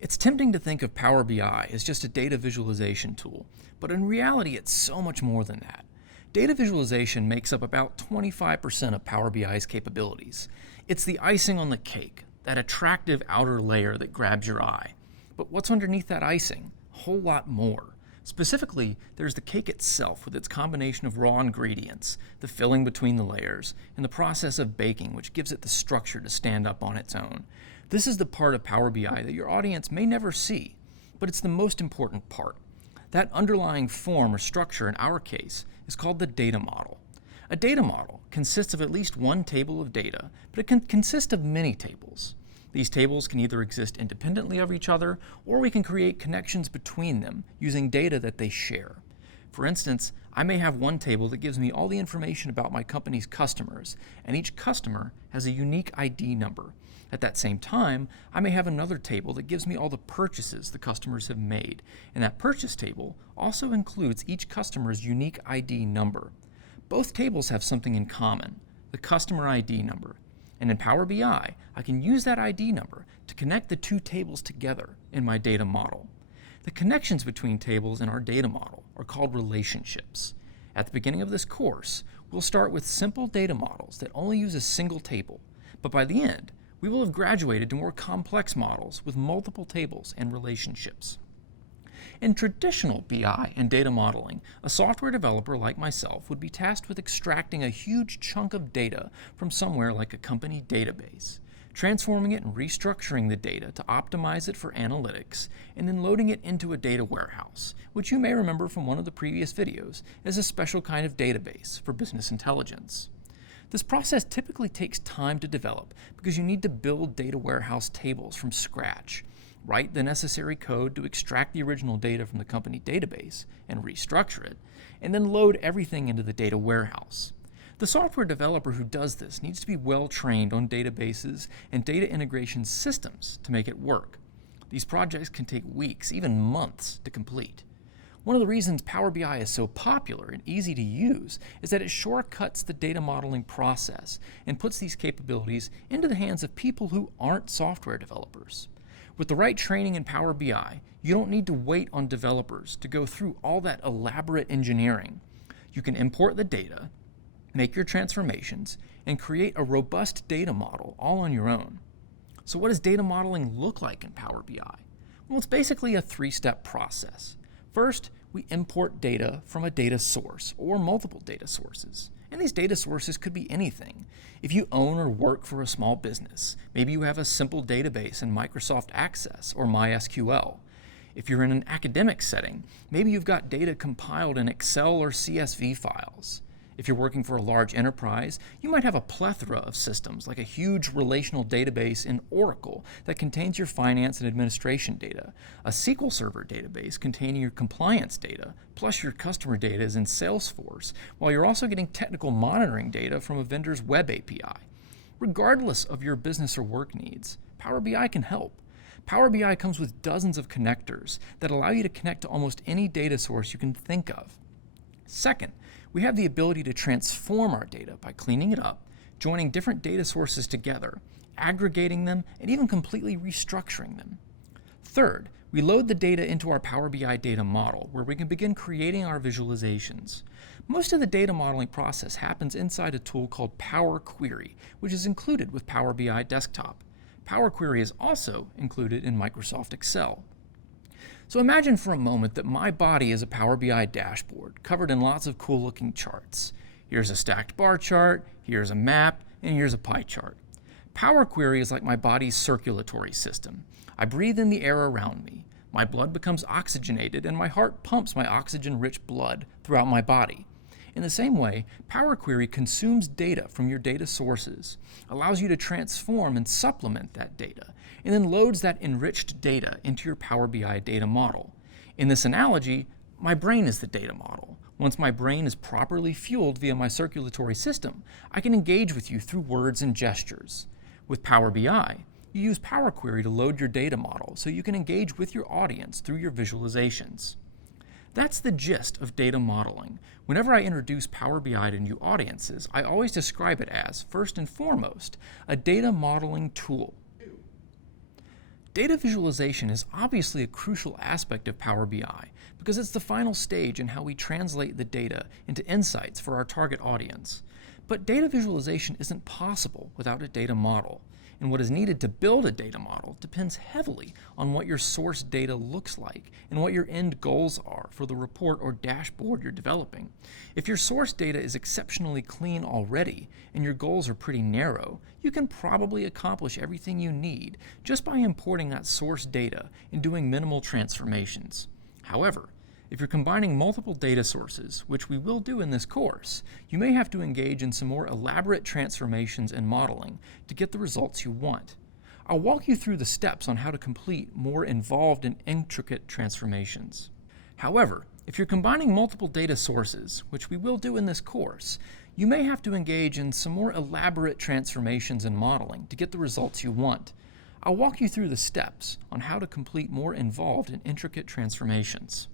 It's tempting to think of Power BI as just a data visualization tool, but in reality it's so much more than that. Data visualization makes up about 25% of Power BI's capabilities. It's the icing on the cake, that attractive outer layer that grabs your eye. But what's underneath that icing? A whole lot more. Specifically, there's the cake itself with its combination of raw ingredients, the filling between the layers, and the process of baking, which gives it the structure to stand up on its own. This is the part of Power BI that your audience may never see, but it's the most important part. That underlying form or structure in our case is called the data model. A data model consists of at least one table of data, but it can consist of many tables. These tables can either exist independently of each other, or we can create connections between them using data that they share. For instance, I may have one table that gives me all the information about my company's customers, and each customer has a unique ID number. At that same time, I may have another table that gives me all the purchases the customers have made, and that purchase table also includes each customer's unique ID number. Both tables have something in common, the customer ID number. And in Power BI, I can use that ID number to connect the two tables together in my data model. The connections between tables in our data model are called relationships. At the beginning of this course, we'll start with simple data models that only use a single table, but by the end, we will have graduated to more complex models with multiple tables and relationships. In traditional BI and data modeling, a software developer like myself would be tasked with extracting a huge chunk of data from somewhere like a company database, transforming it and restructuring the data to optimize it for analytics, and then loading it into a data warehouse, which you may remember from one of the previous videos as a special kind of database for business intelligence. This process typically takes time to develop because you need to build data warehouse tables from scratch, write the necessary code to extract the original data from the company database and restructure it, and then load everything into the data warehouse. The software developer who does this needs to be well trained on databases and data integration systems to make it work. These projects can take weeks, even months, to complete. One of the reasons Power BI is so popular and easy to use is that it shortcuts the data modeling process and puts these capabilities into the hands of people who aren't software developers. With the right training in Power BI, you don't need to wait on developers to go through all that elaborate engineering. You can import the data, make your transformations, and create a robust data model all on your own. So what does data modeling look like in Power BI? Well, it's basically a three-step process. First, we import data from a data source or multiple data sources. And these data sources could be anything. If you own or work for a small business, maybe you have a simple database in Microsoft Access or MySQL. If you're in an academic setting, maybe you've got data compiled in Excel or CSV files. If you're working for a large enterprise, you might have a plethora of systems, like a huge relational database in Oracle that contains your finance and administration data, a SQL Server database containing your compliance data, plus your customer data is in Salesforce, while you're also getting technical monitoring data from a vendor's web API. Regardless of your business or work needs, Power BI can help. Power BI comes with dozens of connectors that allow you to connect to almost any data source you can think of. Second, we have the ability to transform our data by cleaning it up, joining different data sources together, aggregating them, and even completely restructuring them. Third, we load the data into our Power BI data model, where we can begin creating our visualizations. Most of the data modeling process happens inside a tool called Power Query, which is included with Power BI Desktop. Power Query is also included in Microsoft Excel. So imagine for a moment that my body is a Power BI dashboard covered in lots of cool looking charts. Here's a stacked bar chart, here's a map, and here's a pie chart. Power Query is like my body's circulatory system. I breathe in the air around me. My blood becomes oxygenated and my heart pumps my oxygen-rich blood throughout my body. In the same way, Power Query consumes data from your data sources, allows you to transform and supplement that data, and then loads that enriched data into your Power BI data model. In this analogy, my brain is the data model. Once my brain is properly fueled via my circulatory system, I can engage with you through words and gestures. With Power BI, you use Power Query to load your data model so you can engage with your audience through your visualizations. That's the gist of data modeling. Whenever I introduce Power BI to new audiences, I always describe it as, first and foremost, a data modeling tool. Data visualization is obviously a crucial aspect of Power BI because it's the final stage in how we translate the data into insights for our target audience. But data visualization isn't possible without a data model, and what is needed to build a data model depends heavily on what your source data looks like and what your end goals are for the report or dashboard you're developing. If your source data is exceptionally clean already and your goals are pretty narrow, you can probably accomplish everything you need just by importing that source data and doing minimal transformations. However, if you're combining multiple data sources, which we will do in this course, you may have to engage in some more elaborate transformations and modeling to get the results you want. I'll walk you through the steps on how to complete more involved and intricate transformations. However, if you're combining multiple data sources, which we will do in this course, you may have to engage in some more elaborate transformations and modeling to get the results you want. I'll walk you through the steps on how to complete more involved and intricate transformations.